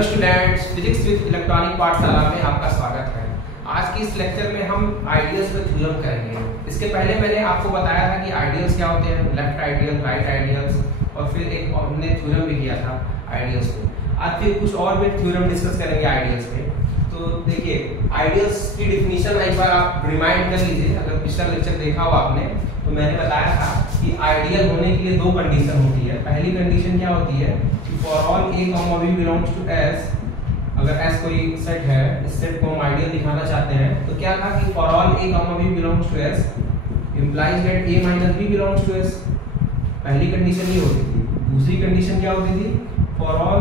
Hello students, physics with electronic पाठशाला में आपका स्वागत है। आज की इस लेक्चर में हम आइडियल्स पे थ्योरम करेंगे। इसके पहले मैंने आपको बताया था कि आइडियल्स क्या होते हैं, लेफ्ट आइडियल, राइट आइडियल्स, और फिर एक हमने थ्योरम भी किया था आइडियल्स पे। आज फिर कुछ और भी थ्योरम डिस्कस करेंगे आइडियल्स पे। तो देखिए, आइडियल्स की डिफिनीशन एक बार आप रिमाइंड कर लीजिए। अगर पिछला लेक्चर देखा हो आपने तो मैंने बताया था कि आइडियल होने के लिए दो कंडीशन होती है। पहली कंडीशन क्या होती है कि for all A comma B belongs to S, अगर एस कोई सेट है, इस सेट को हम आइडियल दिखाना चाहते हैं तो क्या था कि for all A comma B belongs to S implies that A minus B belongs to S. पहली कंडीशन ये होती थी। दूसरी कंडीशन क्या होती थी, for all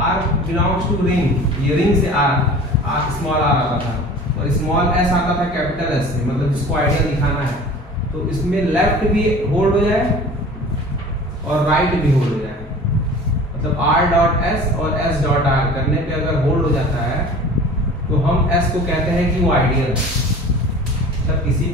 R belongs to ring, ये रिंग से आर स्मॉल आर आता था और स्मॉल एस आता था कैपिटल एस से, मतलब जिसको आइडियल दिखाना है तो इसमें लेफ्ट भी होल्ड हो जाए और राइट भी होल्ड हो जाए। मतलब r डॉट s और s डॉट r करने पे अगर होल्ड हो जाता है तो हम s को कहते हैं कि वो आइडियल है। मतलब किसी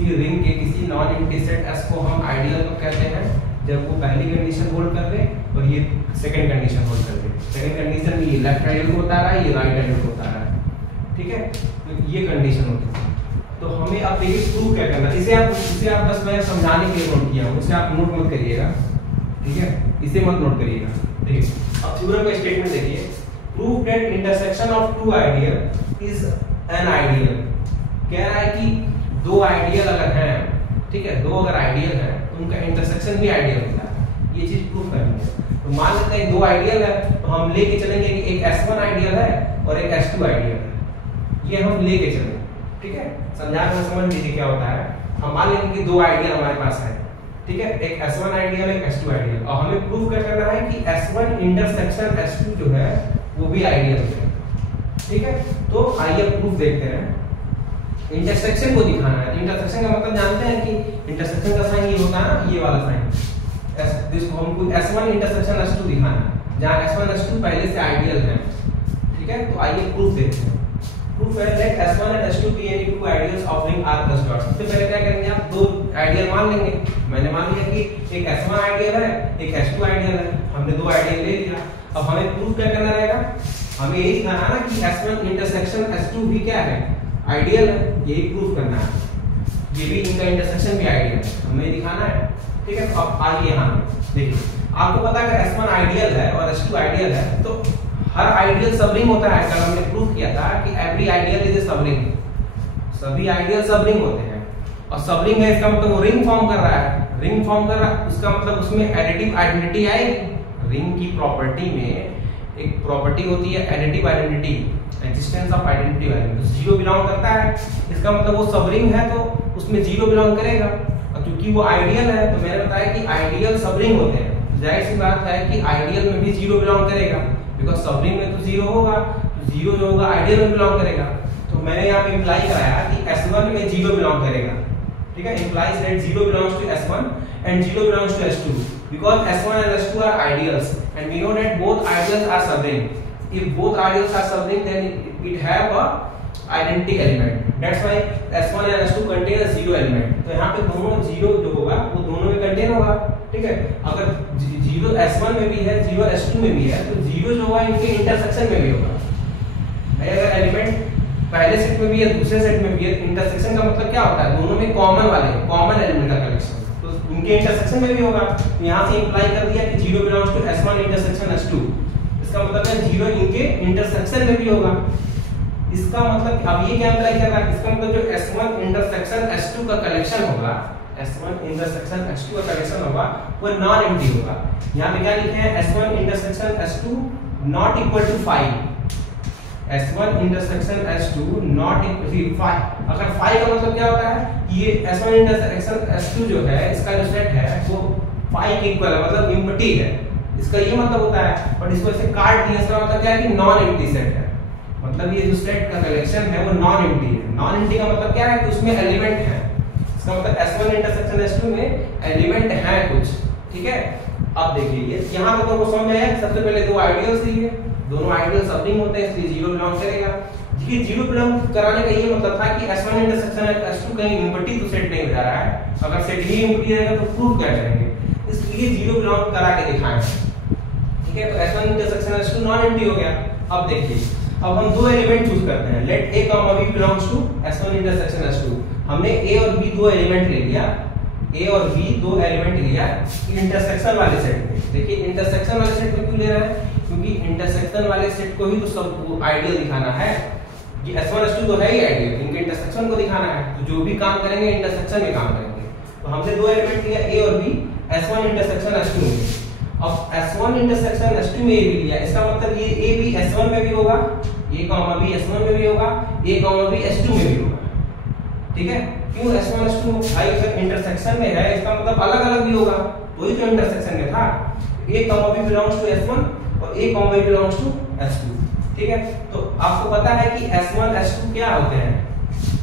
भी रिंग के किसी नॉन एम्प्टी सेट s को हम आइडियल को कहते हैं जब वो पहली कंडीशन होल्ड कर ले और ये सेकंड कंडीशन होल्ड कर ले। सेकंड कंडीशन में ये लेफ्ट आइडियल को बता रहा है, ये राइट आइडियल को बता रहा है। ठीक है, तो ये कंडीशन होती है। तो हमें अब देखिए प्रूव क्या करना है। इसे आप बस मैं समझाने के लिए नोट किया हूं, उसे आप नोट मत करिएगा, ठीक है, इसे मत नोट करिएगा। देखिए अब थ्योरम का स्टेटमेंट देखिए, prove that intersection of two ideal is an ideal. कह रहा है कि दो आइडियल अगर हैं, ठीक है, दो अगर आइडियल हैं तो उनका इंटरसेक्शन भी आइडियल होता है। ये चीज प्रूव करनी है। तो मान लेते हैं दो आइडियल है तो हम लेके चलेंगे कि एक S1 आइडियल है और एक S2 आइडियल है। ये हम लेके चलेंगे, ठीक है। समझाकर समझ लीजिए क्या होता है। हम मान लेंगे कि दो आइडियल हमारे पास है, ठीक है, एक S1 आइडियल एक S2 आइडियल, और हमें प्रूव क्या करना है कि S1 इंटरसेक्शन S2 जो है वो भी आइडियल है, ठीक है। तो आइए प्रूफ देखते हैं। इंटरसेक्शन को दिखाना है। इंटरसेक्शन का मतलब जानते हैं कि इंटरसेक्शन का साइन ये होता है ना, ये वाला साइन, जिसको हमको S1 इंटरसेक्शन S2 दिखाना है, जहां S1 S2 पहले से आइडियल है, ठीक है। तो आइए प्रूफ देखते हैं। प्रूफ है late S1 and S2 be any two ideals of ring R plus dot। सबसे पहले क्या करेंगे, आप दो आइडियल मान लेंगे। मैंने मान लिया कि एक S1 आइडियल है, एक S2 आइडियल है। हमने दो आइडियल ले लिया। अब हमें प्रूफ क्या करना रहेगा, हमें यही दिखाना है कि S1 इंटरसेक्शन S2 भी क्या है, आइडियल है। यही प्रूफ करना है। ये भी इनका इंटरसेक्शन भी आइडियल है, हमें दिखाना है, ठीक है। अब आइए यहाँ देखिए, आपको पता है कि S1 आइडियल है और S2 आइडियल है तो हर आइडियल सब रिंग होता है। कल हमने प्रूफ किया था कि एवरी आइडियल इज ए सब रिंग। सभी आइडियल सब रिंग होते हैं और सब रिंग है, इसका मतलब वो रिंग फॉर्म कर रहा है। रिंग फॉर्म कर रहा है उसका मतलब उसमें एडिटिव आइडेंटिटी आएगी। रिंग की प्रॉपर्टी में एक प्रॉपर्टी होती है additive identity, existence of identity value. तो जीरो बिलोंग करता है, इसका मतलब वो सब रिंग है तो उसमें जीरो बिलोंग करेगा। और क्योंकि वो आइडियल है तो मैंने बताया कि आइडियल सब रिंग होते हैं, जाहिर सी बात है कि आइडियल में भी जीरो बिलोंग करेगा, बिकॉज़ सब रिंग में तो जीरो होगा, तो जीरो जो होगा आइडियल में बिलोंग करेगा। तो मैंने यहाँ पे इंप्लाई कराया कि S1 में जीरो बिलोंग करेगा, ठीक है। Implies that zero belongs to S1 and zero belongs to S2 because S1 and S2 are ideals and we know that both ideals are subring. If both ideals are subring then it have a identity element, that's why S1 and S2 contain a zero element. तो यहाँ पे दोनों zero जो होगा वो दोनों में contain होगा, ठीक है। अगर जीरो S1 में भी है, जीरो S2 में भी है, तो जीरो जो होगा इनके इंटरसेक्शन में भी होगा। अगर एलिमेंट पहले सेट में भी है, दूसरे सेट में भी है, इंटरसेक्शन का मतलब क्या होता है, दोनों में कॉमन कॉमन एलिमेंट का कलेक्शन, तो इनके इंटरसेक्शन में भी होगा। तो यहाँ से इंप्लाई कर दिया कि zero belongs to S1 intersection S2। इसका मतलब है जीरो इनके इंटरसेक्शन में भी होगा। इसका मतलब अब ये क्या इंप्लाई कर रहा है, इसका मतलब जो S1 इंटरसेक्शन S2 का कलेक्शन होगा, S1 इंटरसेक्शन S2 का कलेक्शन होगा वो नॉन एम्प्टी होगा। यहाँ पे क्या लिखे हैं, S1 intersection S2 not equal to 5। S1 intersection S2 not equal to 5। अगर 5 का मतलब क्या होता है, ये S1 इंटरसेक्शन S2 जो है इसका जो सेट है वो 5 के इक्वल है, मतलब एम्प्टी है। इसका ये मतलब होता है, और इसको ऐसे काट दिया, इसका मतलब क्या है कि नॉन एम्प्टी सेट है। मतलब ये जो सेट का कलेक्शन है वो नॉन एम्प्टी है। नॉन एम्प्टी का मतलब क्या है कि उसमें एलिमेंट है। इसका मतलब S1 इंटरसेक्शन S2 में एलिमेंट है कुछ, ठीक है। अब देखिए ये यहाँ तक तो वो समझ में आया। सबसे पहले दो आइडियल्स दिए, दोनों आइडियल सब रिंग होते हैं इसलिए जीरो बिलोंग करेगा। ये जीरो बिलोंग कराने का ये मतलब था कि S1 इंटरसेक्शन S2 कहीं एम्प्टी तो सेट नहीं हो जा रहा है। अगर सेट ही एम्प्टी रहेगा तो प्रूफ क्या करेंगे, इसलिए जीरो बिलोंग करा के दिखाएंगे, ठीक ठीक है, तो S1 intersection S2 non empty हो गया। अब देखिए, अब हम दो एलिमेंट चूज करते हैं, let A, B belongs to S1 intersection S2। हमने A और B दो एलिमेंट ले लिया, A और B दो एलिमेंट लिया इंटरसेक्शन वाले सेट में। देखिए इंटरसेक्शन वाले सेट में क्यों ले रहा है, क्योंकि इंटरसेक्शन वाले सेट को ही तो सब आइडियल दिखाना है। ये S1 S2 तो है ही आइडियल, इनके इंटरसेक्शन को दिखाना है, तो जो भी काम करेंगे इंटरसेक्शन में काम करेंगे। तो हमने दो एलिमेंट लिया A और B S1 इंटरसेक्शन S2 में। अब S1 इंटरसेक्शन S2 में A भी लिया, इसका मतलब ये A भी S1 में भी होगा, A, B S1 में भी होगा, A, B S2 में भी होगा। ठीक है, क्यों S1 S2 भाई अगर इंटरसेक्शन में है इसका मतलब अलग अलग भी होगा, वही तो इंटरसेक्शन में था। A, B belongs to S1 और A, B belongs to S2। ठीक है, तो आपको पता है कि S1 S2 क्या होते हैं,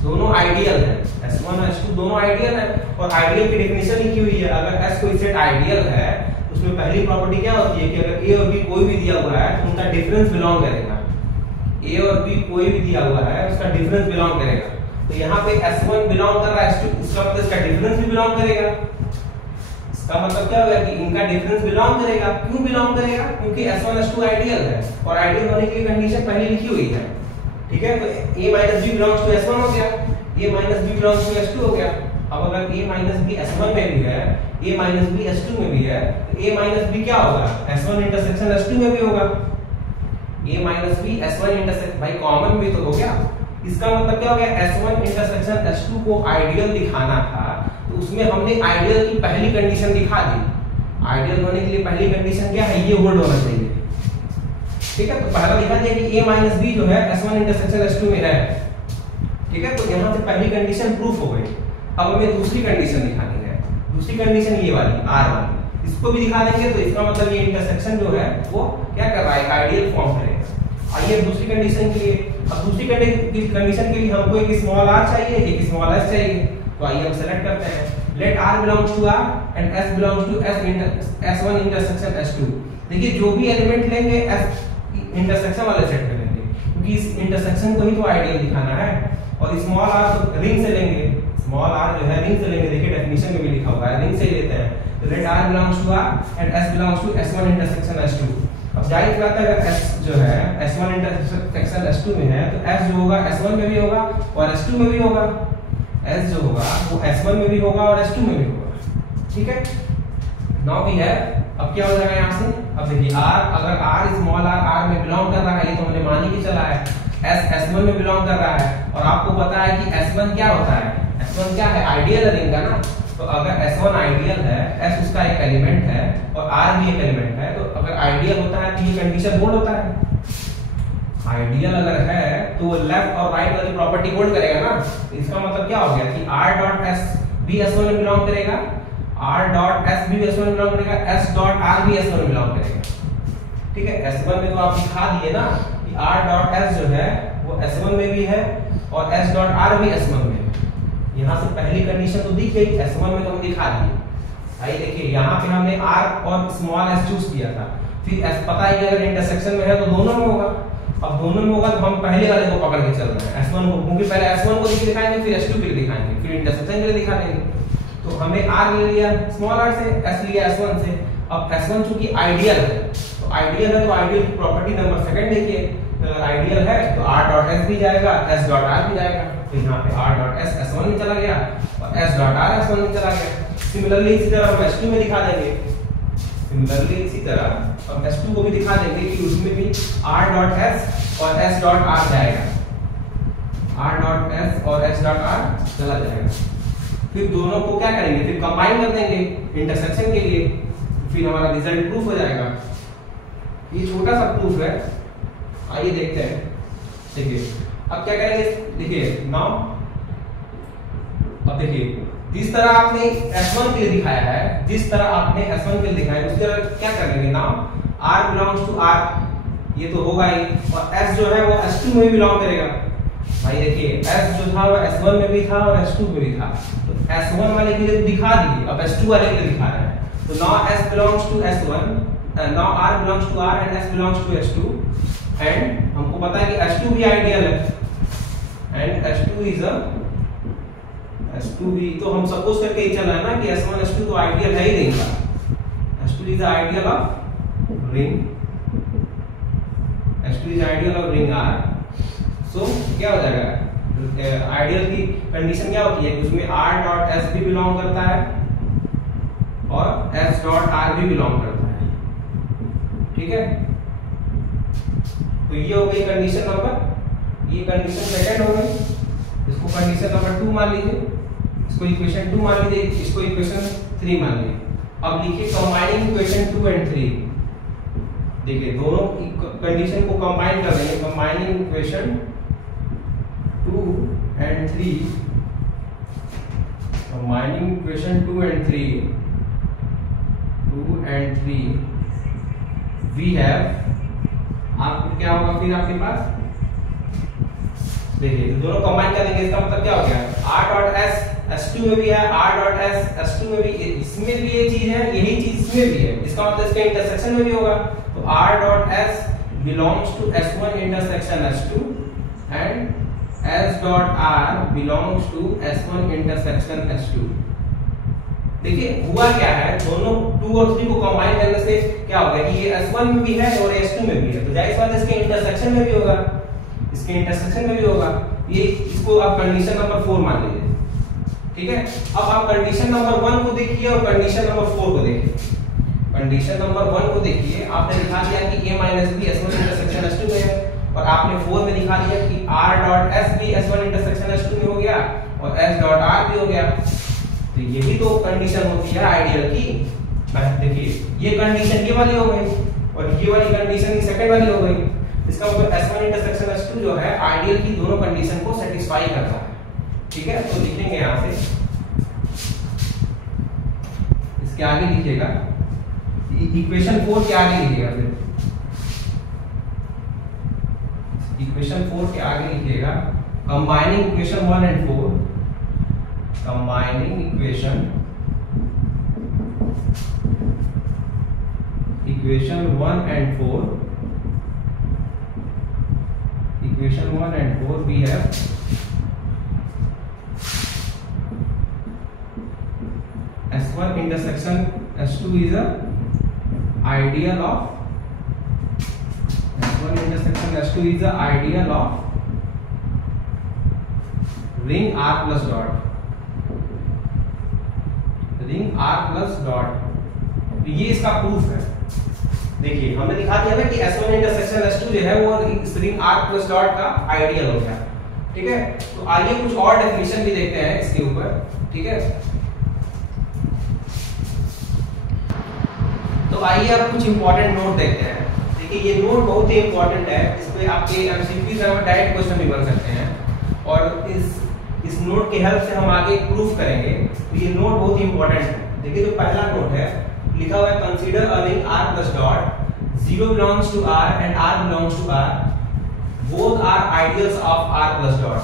दोनों आइडियल है। S1 और S2 दोनों आइडियल है, और आइडियल की डेफिनेशन लिखी हुई है, अगर S कोई सेट आइडियल है तो उसमें पहली प्रॉपर्टी क्या होती है कि अगर A और B कोई भी दिया हुआ है तो उनका डिफरेंस बिलोंग करेगा। A और B कोई भी दिया हुआ है उसका डिफरेंस बिलोंग करेगा। तो यहाँ पे S1 बिलोंग कर रहा है S2, इसका मतलब इसका डिफरेंस भी बिलोंग करेगा। इसका मतलब क्या होगा कि इनका डिफरेंस बिलोंग करेगा। क्यों बिलोंग करेगा, क्योंकि S1 S2 आइडियल है, और आइडियल होने की कंडीशन पहले लिखी हुई है। ठीक है, तो A - B belongs to S1 हो गया, A - B belongs to S2 हो गया। अब अगर A - B S1 में भी है, A - B S2 में भी है, तो A - B क्या होगा, S1 इंटरसेक्शन S2 में भी होगा। A - B S1 इंटरसेक्शन भाई कॉमन भी तो हो गया। इसका मतलब क्या हो गया, S1 इंटरसेक्शन S2 को आइडियल दिखाना था, तो उसमें हमने आइडियल की पहली कंडीशन दिखा दी। आइडियल होने के लिए पहली कंडीशन क्या है, ये होल्ड होना चाहिए। ठीक है, तो पहला दिखा दिया कि A - B जो है S1 इंटरसेक्शन S2 में है। ठीक है, तो यहाँ से पहली कंडीशन प्रूफ हो गई। अब हमें दूसरी कंडीशन दिखानी है, दूसरी कंडीशन ये वाली R वाली, इसको भी दिखा देंगे। तो इसका मतलब ये इंटरसेक्शन जो है वो क्या कर रहा है, आइडियल फॉर्म करेगा। आइए दूसरी कंडीशन के लिए, अब दूसरी कंडीशन के लिए हमको एक स्मॉल r चाहिए, एक स्मॉल s चाहिए। तो आइए हम सेलेक्ट करते हैं, let r belongs to r and s belongs to S1 intersection S2। देखिए जो भी एलिमेंट लेंगे S इंटरसेक्शन वाले सेट में लेंगे, क्योंकि इस इंटरसेक्शन को ही तो आइडियल दिखाना है। और स्मॉल r तो रिंग से लेंगे, स्मॉल r जो है रिंग से लेंगे। देखिए डेफिनेशन में भी लिखा हुआ है रिंग से लेते हैं। तो let r belongs to r and s belongs to S1 intersection S2। अब जाहिर बात है अगर S जो है S1 इंटरसेक्शन S2 में है, तो S जो होगा S1 में भी होगा और S2 में भी होगा। S जो होगा वो S1 में भी होगा और S2 में भी होगा। ठीक है, नाउ भी है। अब क्या हो जाएगा यहाँ से, अब देखिए R, अगर R स्मॉल r में बिलोंग कर रहा है, ये तो हमने मान ही के चला है। S S1 में बिलोंग कर रहा है, और आपको पता है कि S1 क्या होता है, S1 क्या है, आइडियल रिंग का ना। तो अगर S1 आइडियल है, S उसका एक एलिमेंट है और R भी एक एलिमेंट है, तो अगर आइडियल होता है तो ये कंडीशन होल्ड होता है। आइडियल अगर है तो वो लेफ्ट और राइट वाली प्रॉपर्टी होल्ड करेगा ना। इसका मतलब क्या हो गया कि R.S भी S1 में बिलोंग करेगा, R.S भी S1 में बिलोंग करेगा, S.R भी S1 में बिलोंग करेगा। ठीक है, S1 में तो आप दिखा दिए ना कि R.S जो है वो S1 में भी है और S.R भी S1 में है। यहाँ से पहली कंडीशन तो दिख गई, S1 में तो हम दिखा दिए। आइए देखिए, यहाँ पे हमने R और स्मॉल s चूज किया था, फिर S पता है कि अगर इंटरसेक्शन में है तो दोनों में होगा। अब दोनों में होगा तो हम पहले वाले को पकड़ के चल रहे हैं, S1 को, क्योंकि पहले S1 को दिखाएंगे फिर S2 के लिए दिखाएंगे, फिर इंटरसेक्शन के लिए दिखा देंगे। तो हमने R ले लिया स्मॉल r से, S लिया S1 से। अब S1 चूंकि आइडियल है, तो आइडियल है तो आइडियल की प्रॉपर्टी नंबर सेकंड देखिए, तो आइडियल है तो R.S भी जाएगा, S.R भी जाएगा। तो यहाँ पे R.S S1 में चला गया और S.R S1 में चला गया। सिमिलरली इसी तरह हम S2 में दिखा देंगे, सिमिलरली इसी तरह हम S2 को भी दिखा देंगे कि उसमें भी R.S और S.R जाएगा, R.S और S.R चला जाएगा। फिर दोनों को क्या करेंगे, फिर कंबाइन कर देंगे इंटरसेक्शन के लिए, फिर हमारा रिजल्ट प्रूफ हो जाएगा। ये छोटा सा प्रूफ है, आइए देखते हैं। देखिए अब क्या करेंगे, देखिए नाउ अब देखिए जिस तरह आपने S1 के लिए दिखाया है, जिस तरह आपने S1 के लिए दिखाया है, उस तरह क्या कर लेंगे now R belongs to R, ये तो होगा ही, और S जो है वो S2 में भी बिलोंग करेगा। भाई देखिए S जो था वो S1 में भी था और S2 में भी था, तो S1 वाले के लिए दिखा दिए, अब S2 वाले के लिए दिखा रहे हैं। तो now S belongs to S1, now R belongs to R and S belongs to S2, and हमको पता है कि S2 भी आइडियल है and S2 is a S2 भी, तो हम सपोज करके ही चल रहा है ना कि S1 S2 तो आइडियल है ही रिंग का, S2 is the ideal of ring S2 is ideal of ring R, सो क्या हो जाएगा, आइडियल की कंडीशन क्या होती है कि उसमें R डॉट S भी बिलोंग करता है और S डॉट R भी बिलोंग करता है, ठीक है। तो ये हो गई कंडीशन नंबर, ये कंडीशन सेकंड हो गई, इसको कंडीशन नंबर 2 मान लीजिए, इसको इक्वेशन 2 मान लीजिए, इसको इक्वेशन 3 मान लीजिए। अब लिखिए कंबाइनिंग इक्वेशन 2 एंड 3, देखिए दोनों कंडीशन को कंबाइन कर देंगे, combining equation 2 and 3, combining equation 2 and 3 we have, आपको क्या होगा फिर आपके पास, देखिए दोनों कंबाइन कर देंगे, इसका मतलब क्या हो गया, R डॉट S S2 में भी है, R डॉट S S2 में भी, इसमें भी ये चीज है, यही चीज इसमें भी है, इसका मतलब इसके इंटरसेक्शन में भी होगा, तो R dot S belongs to S1 intersection S2 and S dot R belongs to S1 intersection S2। देखिए हुआ क्या है, दोनों 2 और 3 को कंबाइन करने से क्या होगा कि ये S1 में भी है और S2 में भी है, तो जाहिर सी बात है इसके इंटरसेक्शन में भी होगा, इसके इंटरसेक्शन में भी होगा, ये इसको आप कंडीशन नंबर 4 मान लीजिए, ठीक है। अब आप कंडीशन नंबर 1 को देखिए और कंडीशन नंबर 4 को देखिए। कंडीशन नंबर 1 को देखिए, आपने दिखा दिया कि A minus B S1 intersection S2 में है, और आपने 4 में दिखा दिया कि R डॉट S भी S1 इंटरसेक्शन S2 में हो गया और S डॉट R भी हो गया। तो यही तो कंडीशन होती है आइडियल की। देखिए ये कंडीशन ये वाली हो गई और ये वाली कंडीशन की सेकंड वाली हो गई, इसका मतलब S1 इंटरसेक्शन S2 जो है आइडियल की दोनों कंडीशन को सेटिस्फाई करता है, ठीक है। तो लिखेंगे यहां से, इसके आगे लिखिएगा, इक्वेशन 4 के आगे लिखिएगा, फिर इक्वेशन 4 के आगे लिखिएगा combining equation 1 and 4, combining equation 1 and 4, equation 1 and 4 we have S1 intersection S2 is a ideal of, S1 intersection S2 is a ideal of ring R plus dot, ring R plus dot। ये इसका proof है। देखिए हमने दिखा दिया ना कि S1 intersection S2 जो है वो इस रिंग R plus dot का आइडियल हो गया, ठीक है। तो आइए कुछ और डेफिनेशन भी देखते हैं इसके ऊपर, ठीक है। तो आइए अब कुछ इंपॉर्टेंट नोट देखते हैं। देखिए ये नोट बहुत ही इंपॉर्टेंट है, इस पे आपके एमसीक्यू से डायरेक्ट क्वेश्चन भी बन सकते हैं और इस नोट के हेल्प से हम आगे प्रूफ करेंगे। तो ये नोट बहुत ही इंपॉर्टेंट है। देखिए जो पहला नोट है लिखा हुआ है, consider a ring R plus dot, 0 belongs to R and R belongs to R, both are ideals of R plus dot।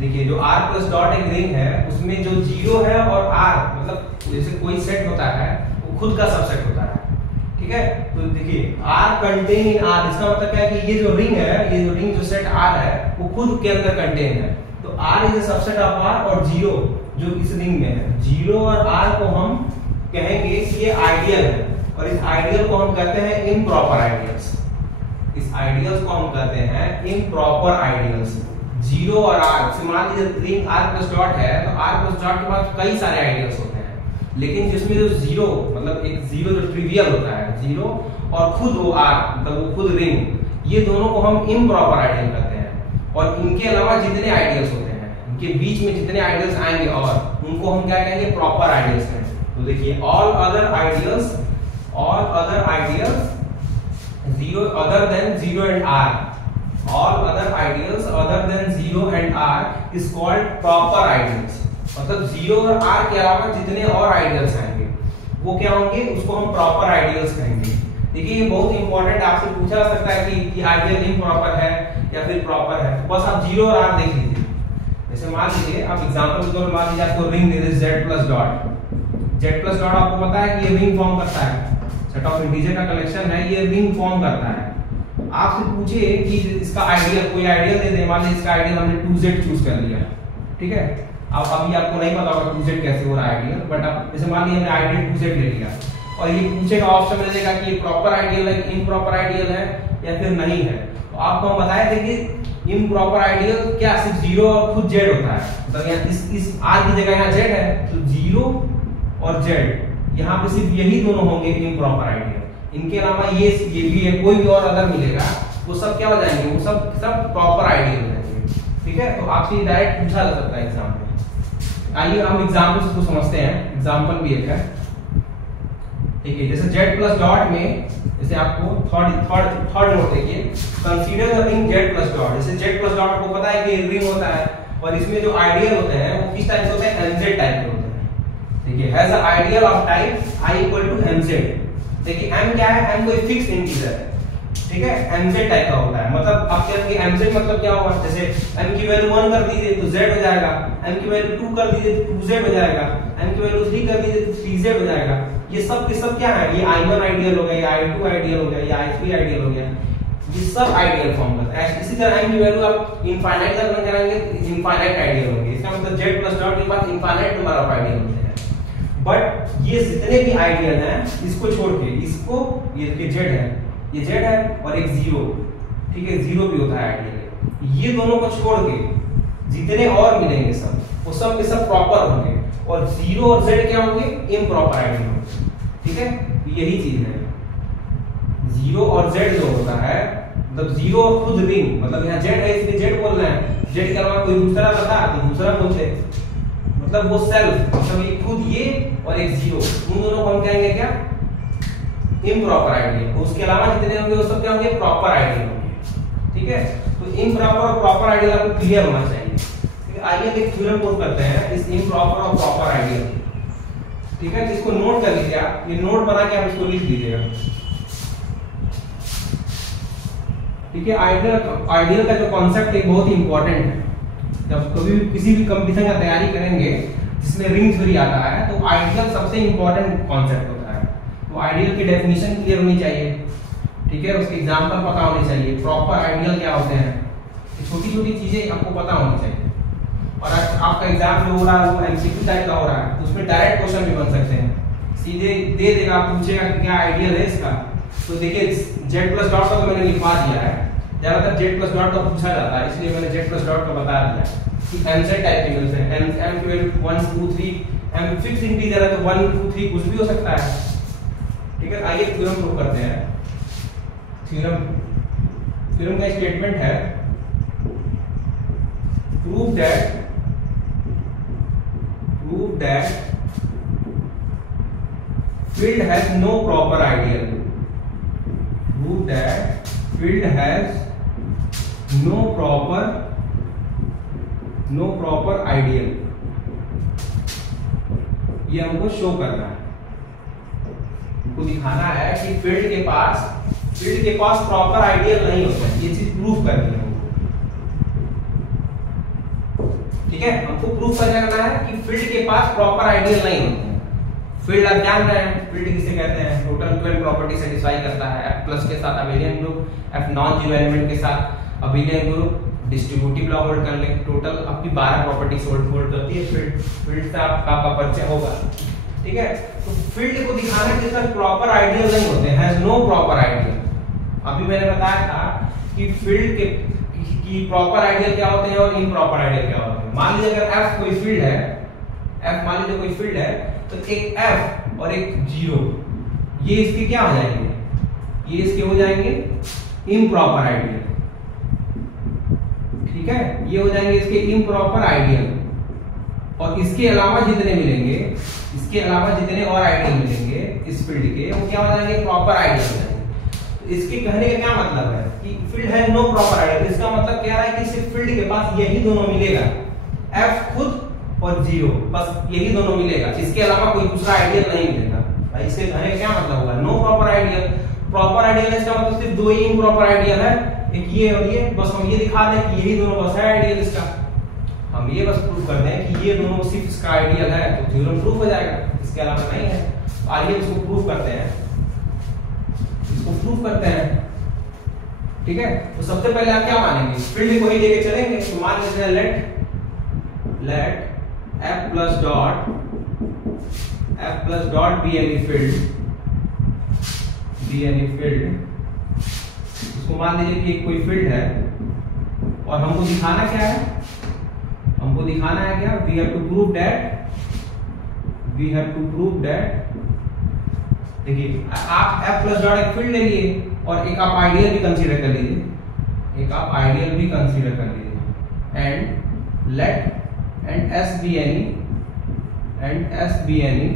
देखिए जो R plus dot एक रिंग है उसमें जो 0 है और R मतलब जैसे कोई सेट होता है वो खुद का सबसेट होता है, ठीक है। तो देखिए R कंटेन इन R, इसका मतलब क्या है कि ये जो रिंग है, ये जो रिंग जो सेट R है वो खुद के अंदर कंटेन है। तो R is a subset of R और 0 जो इस रिंग में है, 0 और R को हम कहेंगे कि ये आइडियल है और इस आइडियल को हम कहते हैं इम्प्रॉपर आइडियल्स। इस आइडियल्स को हम कहते हैं इम्प्रॉपर आइडियल्स। 0 और R, मान लीजिए रिंग R प्लस डॉट है तो R प्लस डॉट के बाद कई सारे आइडियल्स होते हैं, लेकिन जिसमें जो 0 मतलब एक 0 जो ट्रिवियल होता है 0 और खुद वो R मतलब वो खुद रिंग, ये दोनों को हम इम्प्रॉपर आइडियल कहते हैं। और इनके अलावा जितने आइडियल्स होते हैं, इनके बीच में जितने आइडियल्स आएंगे और उनको हम क्या कहेंगे, प्रॉपर आइडियल्स कहेंगे। तो देखिए all other ideals 0 other than 0 and R, all other ideals other than 0 and R is called proper ideals। मतलब 0 और R के अलावा जितने और आइडियल्स आएंगे वो क्या होंगे, उसको हम प्रॉपर आइडियल्स कहेंगे। देखिए ये बहुत इंपॉर्टेंट, आपसे पूछा जा सकता है कि आइडियल इम्प्रॉपर है या फिर प्रॉपर है। तो बस आप 0 और R देख लीजिए। जैसे मान लीजिए आप एग्जांपल के तौर पर मान लीजिए आपको रिंग दे दे Z plus dot. Z plus dot आपको पता है कि ये रिंग फॉर्म करता है, सेट ऑफ इंटीजर का कलेक्शन है, ये रिंग फॉर्म करता है। आपसे पूछे कि इसका आइडियल, कोई आइडियल दे दे, मान लीजिए इसका आइडियल हमने 2Z चूज कर लिया, ठीक है। अब अभी आपको नहीं पता होगा 2Z कैसे हो रहा है आइडियल, बट अब जैसे मान लीजिए हमने आइडियल 2Z ले लिया और ये पूछेगा ऑप्शन में देगा कि ये प्रॉपर आइडियल है कि इम्प्रॉपर आइडियल है, या फिर नहीं है। तो आपको हम बताए थे कि इम्प्रॉपर आइडियल क्या सिर्फ जीरो और खुद जेड होता है, मतलब यहाँ इस आर की जगह यहाँ जेड है तो जीरो और जेड यहाँ पे सिर्फ यही दोनों होंगे इम्प्रॉपर आइडियल। इनके अलावा ये भी है, कोई भी और अगर मिलेगा वो सब क्या हो जाएंगे, वो सब प्रॉपर आइडियल हो जाएंगे। ठीक है, तो आपसे डायरेक्ट पूछा जा सकता है एग्जाम में। आइए हम एग्जाम्पल इसको समझते हैं। एग्जाम्पल भी एक है, ठीक है, जैसे जेड प्लस डॉट में जैसे आपको थर्ड नोट देखिए, consider the ring Z plus dot. जैसे जेड प्लस डॉट को पता है कि रिंग होता है और इसमें जो आइडियल होते हैं वो किस टाइप से होते हैं, mz टाइप के होते हैं। देखिए has a ideal of type i equal to mz। देखिए m क्या है, m कोई फिक्स इंटीजर है, ठीक है, mz टाइप का होता है। मतलब आप कहेंगे mz मतलब क्या होगा, जैसे m की वैल्यू 1 कर दीजिए तो z हो जाएगा, m की वैल्यू 2 कर दीजिए तो 2z हो जाएगा, m की वैल्यू 3 कर दीजिए तो 3z हो जाएगा। ये सब के सब क्या है, ये i1 आइडियल हो गया, ये i2 आइडियल हो गया, ये i3 आइडियल हो गया, ये सब आइडियल फॉर्म करता है। इसी तरह m की वैल्यू आप इनफाइनाइट तक करेंगे इनफाइनाइट आइडियल होंगे। इसका मतलब z प्लस डॉट के पास इनफाइनाइट नंबर ऑफ आइडियल होते हैं। बट ये जितने भी आइडियल हैं इसको छोड़ के, इसको ये देखिए z है, ये z है और एक 0, ठीक है, 0 भी होता है आइडियल। ये दोनों को छोड़ के जितने और मिलेंगे सब वो सब के सब प्रॉपर होंगे और 0 और z क्या होंगे, इम्प्रॉपर आइडियल होंगे। ठीक है, यही चीज है 0 और z जो होता है, मतलब 0 और खुद रिंग, मतलब यहाँ z है इसलिए z बोल रहे हैं, z के अलावा कोई दूसरा रहता तो दूसरा बोलते, मतलब वो सेल्फ, मतलब ये खुद ये और एक 0, उन दोनों को हम कहेंगे क्या, इम्प्रॉपर आइडियल। उसके अलावा जितने होंगे वो सब क्या होंगे, प्रॉपर आइडियल होंगे। ठीक है, तो इम्प्रॉपर और प्रॉपर आइडियल आपको क्लियर होना चाहिए। ठीक है, आइए एक थ्योरम प्रूव करते हैं इस इम्प्रॉपर और प्रॉपर आइडियल। ठीक है, इसको नोट कर लीजिए आप, ये नोट बना के आप इसको लिख लीजिएगा। ठीक है, आइडियल का जो कॉन्सेप्ट है बहुत ही इंपॉर्टेंट है। जब कभी किसी भी कंपटीशन का तैयारी करेंगे जिसमें रिंग थ्योरी आता है तो आइडियल सबसे इंपॉर्टेंट कॉन्सेप्ट होता है। तो आइडियल की डेफिनेशन क्लियर होनी चाहिए, ठीक है, उसके एग्जांपल पता होने चाहिए, प्रॉपर आइडियल क्या होते हैं, छोटी छोटी चीजें आपको पता होनी चाहिए। और आपका एग्जाम जो हो रहा है वो एमसीक्यू टाइप का हो रहा है तो उसमें डायरेक्ट क्वेश्चन भी बन सकते हैं, सीधे दे देगा, पूछेगा क्या आइडियल है इसका। तो देखिए जेड प्लस डॉट का तो मैंने लिखवा दिया है, ज्यादातर जेड प्लस डॉट का पूछा जाता है इसलिए मैंने जेड प्लस डॉट का बता दिया कि mz टाइप के मिलते हैं। m की वैल्यू 1 2 3, m फिक्स इंटीजर है तो 1 2 3 कुछ भी हो सकता है। ठीक है, आइए थ्योरम प्रूव करते हैं। थ्योरम का स्टेटमेंट है prove that field has no proper ideal. Prove that field has no proper ideal. ये हमको शो करना है, हमको दिखाना है कि फील्ड के पास प्रॉपर आइडियल नहीं होता है। ये चीज प्रूफ करनी है हमको। ठीक है, हमको प्रूफ करना है कि फील्ड के पास प्रॉपर आइडियल नहीं होते हैं। फील्ड आप जान रहे हैं, फील्ड किसे कहते हैं, टोटल 12 प्रॉपर्टी सेटिस्फाई करता है। F प्लस के साथ abelian group, F non zero element के साथ abelian group, distributive law hold कर ले, टोटल अपनी 12 प्रॉपर्टीज होल्ड करती है फील्ड से आपका परिचय होगा। ठीक है, तो फील्ड को दिखाना कि इसका प्रॉपर आइडियल नहीं होते, हैज नो प्रॉपर आइडियल। अभी मैंने बताया था कि फील्ड की प्रॉपर आइडियल क्या होते हैं और इम्प्रॉपर आइडियल क्या होते हैं। मान लीजिए अगर F कोई फील्ड है, F मान लीजिए कोई फील्ड है तो एक F और एक 0 ये इसके क्या हो जाएंगे, ये इसके हो जाएंगे इम्प्रॉपर आइडियल। ठीक है, ये हो जाएंगे इसके इम्प्रॉपर आइडियल। और इसके अलावा जितने मिलेंगे, इसके अलावा जितने और आइडियल मिलेंगे इस फील्ड के, वो क्या हो जाएंगे, प्रॉपर आइडियल हो जाएंगे। तो इसके कहने का क्या मतलब है कि फील्ड है नो प्रॉपर आइडियल। इसका मतलब कह रहा है कि सिर्फ फील्ड के पास यही दोनों मिलेगा, F खुद और 0, बस यही दोनों मिलेगा, इसके अलावा कोई दूसरा आइडियल नहीं मिलेगा। भाई इसके कहने का क्या मतलब होगा, no proper ideal. Proper ideal इसका मतलब सिर्फ दो ही इम्प्रॉपर आइडियल है, एक ये और ये, बस हम ये दिखा दें कि यही दोनों बस है आइडियल इसका। हम ये बस प्रूव कर दें कि ये दोनों सिर्फ इसका आइडियल है तो थ्योरम प्रूफ हो जाएगा, इसके अलावा नहीं है। तो आइए इसको प्रूफ करते हैं, इसको प्रूफ करते हैं। ठीक है, तो सबसे पहले आप क्या मानेंगे, फील्ड को ही लेके चलेंगे। तो मान लेते हैं late F plus dot be any field इसको मान लीजिए कि कोई फील्ड है और हमको दिखाना क्या है, हमको दिखाना है क्या, we have to prove that, देखिए आप f प्लस डॉट एक फील्ड ले लिए और एक आप आइडियल भी कंसीडर कर लीजिए, and let S be any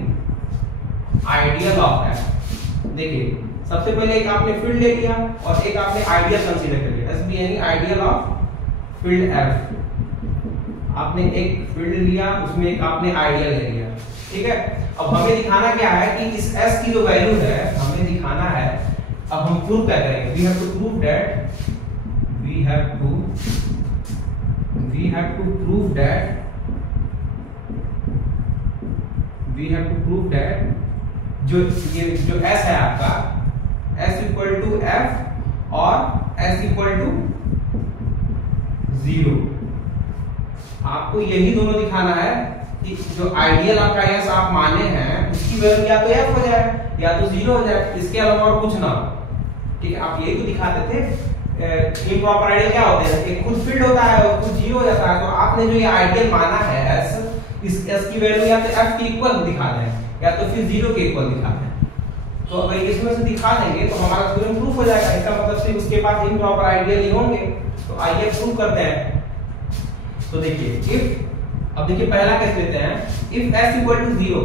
ideal of f। देखिए सबसे पहले एक आपने फील्ड ले लिया और एक आपने आइडियल कंसीडर कर लिया, S be any ideal of field f। आपने एक फील्ड लिया, उसमें एक आपने आइडियल ले लिया, ठीक है। अब हमें दिखाना क्या है कि इस s की जो वैल्यू है हमें दिखाना है, अब हम प्रूव क्या करेंगे, we have to prove that जो s है आपका, s इक्वल टू f और s इक्वल टू 0। आपको यही दोनों दिखाना है कि जो आइडियल आपका s आप माने हैं उसकी वैल्यू या तो f हो जाए या तो 0 हो जाए, इसके अलावा और कुछ ना, ठीक है। आप यही तो दिखाते थे। इम्प्रॉपर आइडियल क्या होते हैं, एक खुद फील्ड होता है और खुद 0 हो जाता है, तो आपने जो ये आइडियल माना है s, इस s की वैल्यू या तो f के इक्वल दिखा दें या तो फिर 0 के इक्वल दिखा दें। तो अगर इसमें से दिखा देंगे तो हमारा थ्योरम प्रूफ हो जाएगा, इसका मतलब सिर्फ उसके पास इम्प्रॉपर आइडियल ही होंगे। तो आइए प्रूफ करते हैं। तो देखिए अब देखिए पहला केस लेते हैं, इफ s इक्वल टू 0।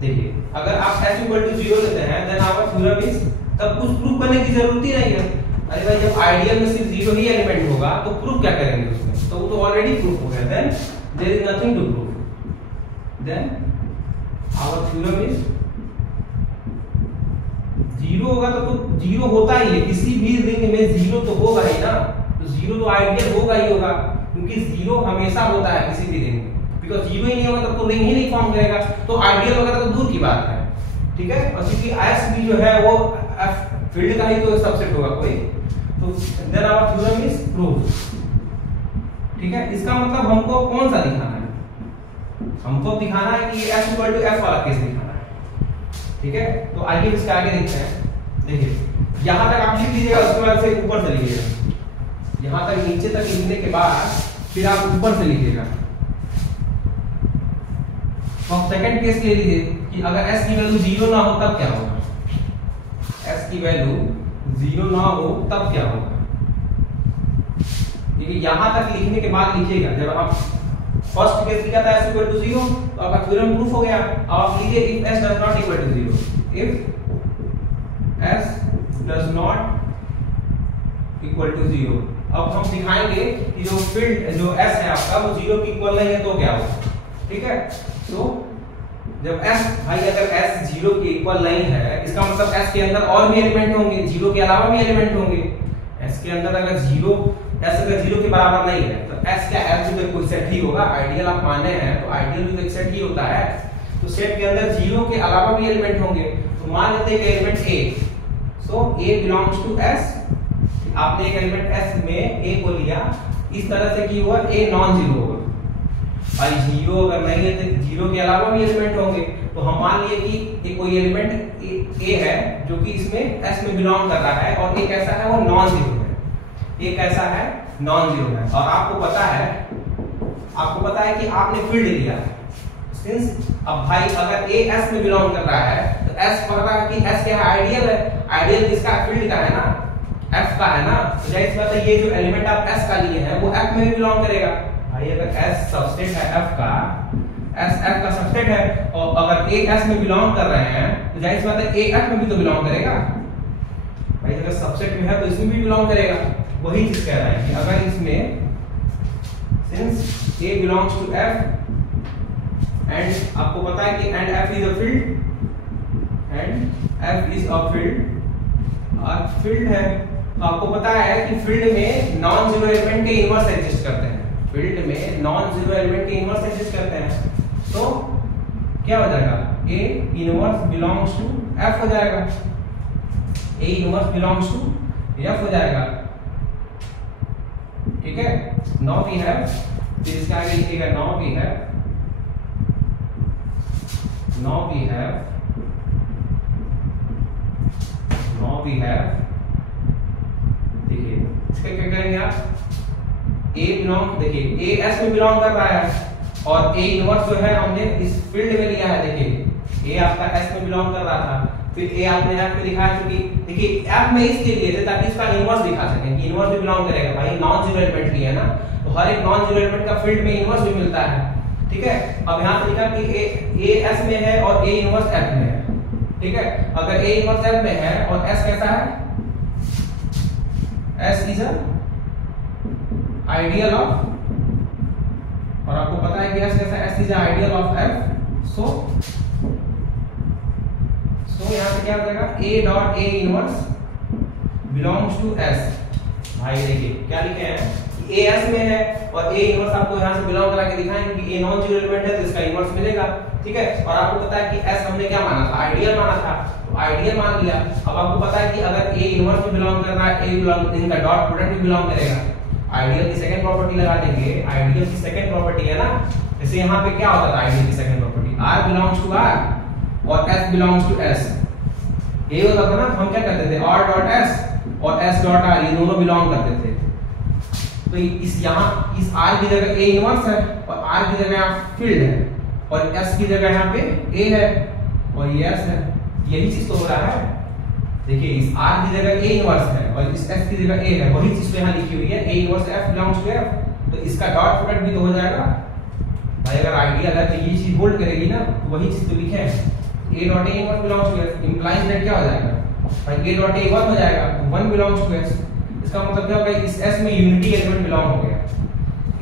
देखिए अगर आप s इक्वल टू 0 लेते हैं देन आवर थ्योरम इज, तब कुछ प्रूफ करने की जरूरत ही नहीं है। अरे भाई जब आइडियल में सिर्फ 0 ही एलिमेंट होगा तो प्रूफ क्या करेंगे उसमें, तो वो तो ऑलरेडी प्रूफ हो गया, then there is nothing to prove, then our theorem is 0 होगा तो 0 होता ही है, किसी भी रिंग में 0 तो होगा ही ना, तो 0 तो आइडियल होगा ही होगा, क्योंकि 0 हमेशा होता है किसी भी रिंग में, बिकॉज़ 0 ही नहीं होगा तब तो रिंग ही नहीं फॉर्म करेगा, तो आइडियल वगैरह तो दूर की बात है, ठीक है। और क्योंकि s भी जो है वो f फील्ड का ही तो सबसेट होगा कोई, तो then our theorem is proved, ठीक है। इसका मतलब हमको कौन सा दिखाना है, हमको दिखाना है कि s इक्वल टू f वाला केस दिखाना है, ठीक है। तो आइए इसके आगे देखते हैं। देखिए यहां तक आप लिख लीजिएगा, उसके बाद से ऊपर से लिखिएगा, यहां तक नीचे तक लिखने के बाद फिर आप ऊपर से लिखिएगा। तो सेकंड केस ले लीजिए कि अगर s की वैल्यू 0 ना हो तब क्या होगा, s की वैल्यू 0 ना हो तब क्या होगा। देखिए यहां तक लिखने के बाद लिखिएगा, जब आप फर्स्ट केस लिखा था s इक्वल टू 0 तो आपका थ्योरम प्रूफ हो गया। अब आप लीजिए if s does not equal to 0, if s does not equal to 0। अब हम दिखाएंगे कि जो फील्ड जो s है आपका वो 0 के इक्वल नहीं है तो क्या होगा, ठीक है। तो जब s भाई अगर s 0 के इक्वल नहीं है, इसका मतलब s के अंदर और भी एलिमेंट होंगे, 0 के अलावा भी एलिमेंट होंगे। s के अंदर अगर 0 के बराबर नहीं है तो s क्या f भी तो कोई सेट ही होगा, आइडियल आप माने हैं तो आइडियल भी तो एक सेट ही होता है, तो सेट के अंदर 0 के अलावा भी एलिमेंट होंगे। तो मान लेते हैं कि element a, so a belongs to s। आपने एक एलिमेंट s में a को लिया, इस तरह से कि हुआ a नॉन जीरो होगा, भाई 0 अगर नहीं है तो 0 के अलावा भी एलिमेंट होंगे। तो हम मान लिए कि एक कोई एलिमेंट a है जो कि इसमें s में बिलोंग कर रहा है और एक ऐसा है वो नॉन जीरो है, एक ऐसा है नॉन जीरो है। और आपको पता है कि आपने फील्ड लिया सिंस, अब भाई अगर a s में बिलोंग कर रहा है तो s पता है कि s क्या है, आइडियल है, आइडियल किसका, फील्ड का है ना, f का है ना, तो जाहिर बात है ये जो एलिमेंट आप s का लिए हैं वो f में भी बिलोंग करेगा। भाई अगर s सबसेट है f का, s f का सबसेट है और अगर a s में बिलोंग कर रहे हैं तो जाहिर बात है a f में भी तो बिलोंग करेगा। भाई अगर सबसेट में है तो इसमें भी बिलोंग करेगा। वही चीज कह रहा है कि अगर इसमें since a belongs to f and आपको पता है कि and f is a field, and f is a field है, तो आपको पता है कि फील्ड में नॉन जीरो एलिमेंट के इनवर्स एग्जिस्ट करते हैं, फील्ड में नॉन जीरो एलिमेंट के इनवर्स एग्जिस्ट करते हैं। तो क्या हो जाएगा, a inverse belongs to f हो जाएगा, a inverse belongs to f हो जाएगा, ठीक है। नाउ वी हैव, फिर इसका आगे लिखिएगा नाउ वी हैव इसका क्या करेंगे आप, A बिलोंग, देखिए A S में बिलोंग कर रहा है और A इनवर्स जो है हमने इस फील्ड में लिया है। देखिए A आपका S में बिलोंग कर रहा था, फिर A आपने F में दिखाया, क्योंकि देखिए F में इसके लिए थे ताकि इसका इनवर्स दिखा सकें कि इनवर्स भी बिलोंग करेगा। भाई नॉन जीरो एलिमेंट लिया है ना, तो हर एक नॉन जीरो एलिमेंट का फील्ड में इनवर्स भी मिलता है। ठीक है, अब यहाँ पे लिखा कि A S में है और A इनवर्स F में है। ठीक है, अगर A इनवर्स F में है और S कैसा है, S इज आइडियल ऑफ, और आपको पता है कि S कैसा है, S is ideal of F। So यहाँ पे क्या हो जाएगा, A dot A inverse belongs to S। भाई देखिए क्या लिखे हैं कि A S में है और A इनवर्स आपको यहाँ से बिलोंग करा के दिखाएंगे कि A नॉन जीरो एलिमेंट है तो इसका इनवर्स मिलेगा। ठीक है, और आपको पता है कि S हमने क्या माना था, आइडियल माना था, तो आइडियल मान लिया। अब आपको पता है कि अगर A इनवर्स भी बिलोंग कर रहा है, A बिलोंग, इनका डॉट प्रोडक्ट भी बिलोंग करेगा। आइडियल की सेकंड प्रॉपर्टी लगा देंगे, आइडियल की सेकंड प्रॉपर्टी है ना, जैसे यहाँ पे क्या होता था आइडियल की second property, R belongs to R और S बिलोंग्स टू S। ये होता था ना, हम क्या करते थे, R डॉट S और S डॉट R, ये दोनों बिलोंग करते थे। तो इस यहाँ इस R की जगह A इनवर्स है और R की जगह यहाँ फील्ड है और S की जगह यहाँ पे A है और ये S है। यही चीज तो हो रहा है। देखिए इस R की जगह A इनवर्स है और इस S की जगह A है, वही चीज तो यहाँ लिखी हुई है, A inverse F belongs to F, तो इसका डॉट प्रोडक्ट भी तो हो जाएगा। भाई अगर आइडियल है तो ये चीज होल्ड करेगी ना, तो वही चीज तो लिखे हैं, A dot A inverse belongs to S, implies that क्या हो जाएगा भाई, A डॉट A 1 हो जाएगा, तो 1 बिलोंग्स टू S। इसका मतलब क्या होगा, इस S में यूनिटी एलिमेंट बिलोंग हो गया।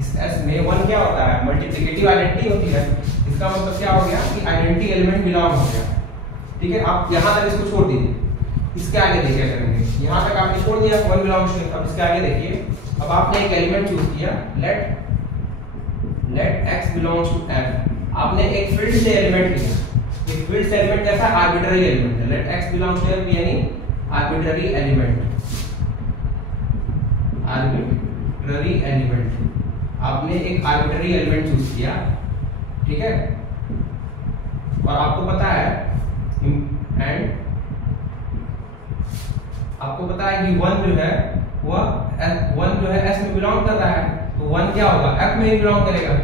इस S में 1 क्या होता है, मल्टीप्लिकेटिव आइडेंटिटी होती है, इसका मतलब क्या हो गया कि आइडेंटिटी एलिमेंट बिलोंग हो गया। ठीक है, आप यहाँ तक इसको छोड़ दीजिए, इसके आगे देखिए क्या करेंगे, यहाँ तक आपने छोड़ दिया 1 बिलोंग्स टू। अब इसके आगे देखिए, अब आपने एक एलिमेंट चूज किया, let x belongs to f। आपने एक फील्ड से एलिमेंट लिया, एक फील्ड से एलिमेंट कैसा, आर्बिट्ररी एलिमेंट है, let x belongs to f यानी आर्बिट्ररी एलिमेंट, आर्बिट्ररी एलिमेंट। आपने एक आर्बिट्ररी एलिमेंट चूज किया। ठीक है, और आपको पता है एंड आपको पता है कि 1 जो है वह 1 जो है S में बिलोंग कर रहा है, तो 1 क्या होगा, F में ही बिलोंग करेगा।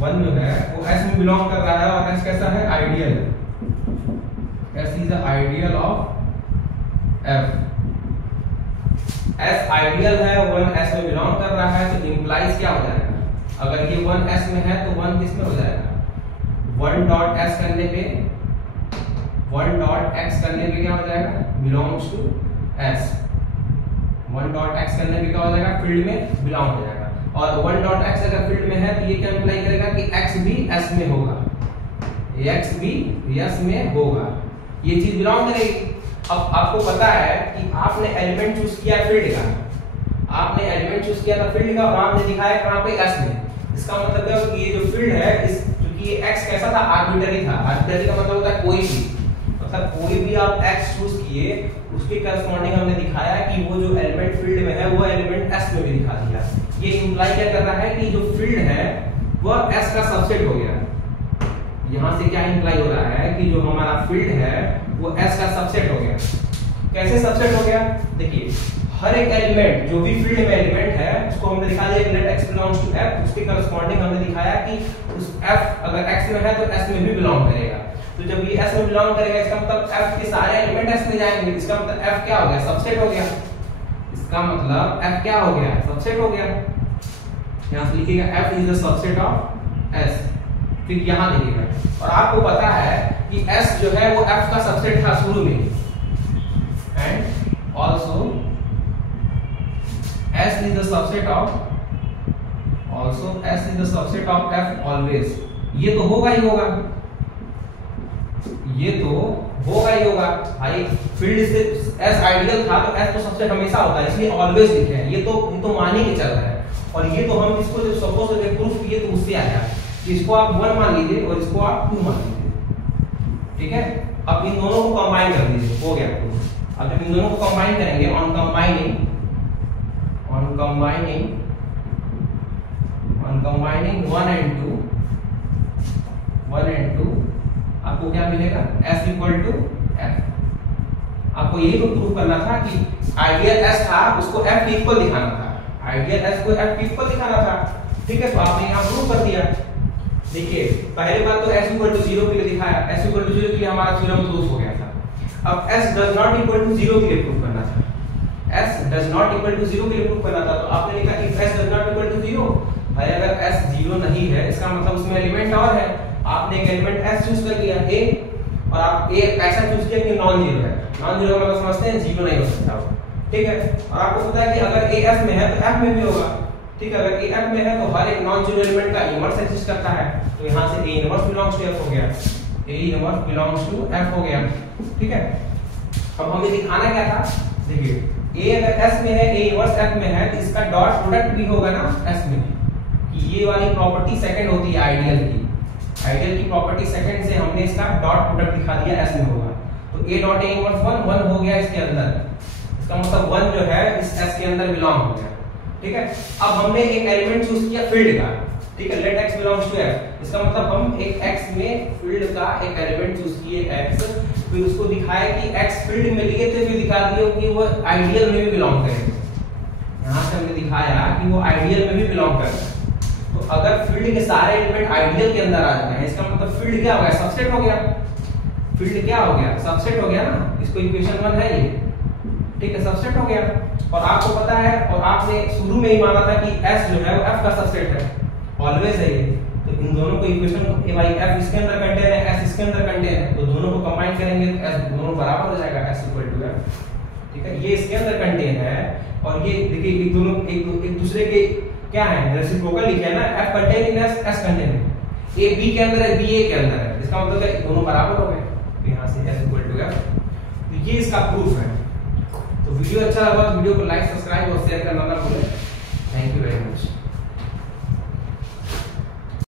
1 जो है वो S में बिलोंग कर रहा है और S कैसा है, ideal, S is the ideal of F। S ideal है, 1 S में बिलोंग कर रहा है, तो इंप्लाइज क्या हो जाएगा, अगर ये 1 S में है तो 1 किस में हो जाएगा, 1 डॉट S करने पे 1 डॉट x करने पे क्या हो जाएगा, belongs to S। 1 dot x करने पे क्या हो जाएगा, फील्ड में बिलोंग हो जाएगा। और 1 डॉट x अगर फील्ड में है तो ये क्या इंप्लाई करेगा कि x भी S में होगा, x भी S में होगा, ये चीज बिलोंग करेगी। अब आपको पता है कि आपने एलिमेंट चूज किया फील्ड का, आपने एलिमेंट चूज किया था फील्ड का और आपने दिखाया कहां पे, S में। इसका मतलब क्या है कि ये जो फील्ड है, इस क्योंकि ये x कैसा था, आर्बिट्ररी था। आर्बिट्ररी का मतलब होता है कोई भी, मतलब कोई भी आप x चूज किए उसके करस्पॉन्डिंग हमने दिखाया कि वो जो एलिमेंट फील्ड में है वो एलिमेंट S में भी दिखा दिया। ये इंप्लाई क्या कर रहा है कि जो फील्ड है वह S का सबसेट हो गया। यहाँ से क्या इंप्लाई हो रहा है कि जो हमारा फील्ड है वो S का सबसेट हो गया। कैसे सबसेट हो गया, देखिए हर एक एलिमेंट जो भी फील्ड में एलिमेंट है उसको हमने दिखा दिया let x belongs to f, उसके करस्पॉन्डिंग हमने दिखाया कि उस f अगर x में है तो s में भी बिलोंग करेगा। तो जब ये s में बिलोंग करेगा इसका मतलब f के सारे एलिमेंट s में जाएंगे, इसका मतलब f क्या हो गया, सबसेट हो गया। इसका मतलब f क्या हो गया, सबसेट हो गया। यहाँ से लिखिएगा f is the subset of s। फिर यहाँ लिखिएगा, और आपको पता है कि s जो है वो f का सबसेट था शुरू में, and also S is the subset of S is the subset of F always। ये तो होगा ही होगा, ये तो होगा ही होगा भाई। फील्ड से S आइडियल था तो S तो सबसेट हमेशा होता है, इसलिए ऑलवेज लिखे हैं। ये तो मान ही नहीं चल रहा है। और ये तो हम इसको जो सपोज करके प्रूफ किए तो उससे आया, इसको आप 1 मान लीजिए और इसको आप 2 मान लीजिए। ठीक है, अब इन दोनों को कंबाइन कर दीजिए, हो गया प्रूफ। अब इन दोनों को कंबाइन करेंगे, on combining one and two, आपको क्या मिलेगा, S इक्वल टू F। आपको यही तो प्रूव करना था कि आइडियल एस था उसको एफ के इक्वल दिखाना था, आइडियल एस को एफ के इक्वल दिखाना था। ठीक है, तो आपने यहाँ प्रूव कर दिया। देखिए पहले बार तो s इक्वल टू 0 के लिए दिखाया, s इक्वल टू 0 के लिए हमारा थ्योरम प्रूफ हो गया था। अब s does not equal to 0 के लिए प्रूफ करना था, s does not equal to 0 के लिए प्रूफ करना था। तो आपने लिखा if s does not equal to 0, भाई अगर s 0 नहीं है इसका मतलब उसमें एलिमेंट और है। आपने एक एलिमेंट s चूज कर लिया a, और आप a ऐसा चूज किया कि नॉन जीरो है। नॉन जीरो का मतलब समझते हैं 0 नहीं हो सकता वो। ठीक है, और आपको पता है कि अगर a s में है तो f में भी होगा। ठीक है, अगर a f में है तो हर एक नॉन जीरो एलिमेंट का इनवर्स एग्जिस्ट करता है, तो यहाँ से a inverse belongs to f हो गया, a inverse belongs to f हो गया। ठीक है, अब हमें दिखाना क्या था, देखिए a अगर s में है, a इनवर्स f में है, तो इसका डॉट प्रोडक्ट भी होगा ना s में। कि ये वाली प्रॉपर्टी सेकंड होती है आइडियल की, आइडियल की प्रॉपर्टी सेकंड से हमने इसका डॉट प्रोडक्ट दिखा दिया s में होगा। तो a डॉट a इनवर्स 1 हो गया इसके अंदर, इसका मतलब 1 जो है इस s के अंदर बिलोंग हो गया। ठीक है, अब हमने एक एलिमेंट चूज किया फील्ड का। ठीक है, let x belongs to f, इसका मतलब हम एक x में फील्ड का एक एलिमेंट चूज किए x, फिर उसको दिखाया कि x फील्ड में लिए थे, फिर दिखा दिया कि वो आइडियल में भी बिलोंग करेगा। यहां से हमने दिखाया कि वो आइडियल में भी बिलोंग करता है। तो अगर फील्ड के सारे एलिमेंट आइडियल के अंदर आ जाते हैं, इसका मतलब फील्ड क्या हो गया, सबसेट हो गया। फील्ड क्या हो गया, सबसेट हो गया ना, इसको इक्वेशन 1 है ये। ठीक है, सबसेट हो गया। और आपको पता है, और आपने शुरू में ही माना था कि s जो है वो f का सबसेट है, ऑलवेज है ये। तो इन दोनों को इक्वेशन ए भाई f इसके अंदर कंटेन है, s इसके अंदर कंटेन है, तो दोनों को कंबाइन करेंगे तो s दोनों बराबर हो जाएगा, s इक्वल टू f। ठीक है, ये इसके अंदर कंटेन है, और ये देखिए एक दोनों एक दूसरे के क्या है, रेसिप्रोकल लिखे है ना, f contain in s, s contain है, a b के अंदर है, b a के अंदर है, इसका मतलब है दोनों बराबर हो गए। तो यहां से s इक्वल टू f, तो ये इसका प्रूफ है। तो वीडियो अच्छा लगा तो वीडियो को लाइक, सब्सक्राइब और शेयर करना ना भूलें।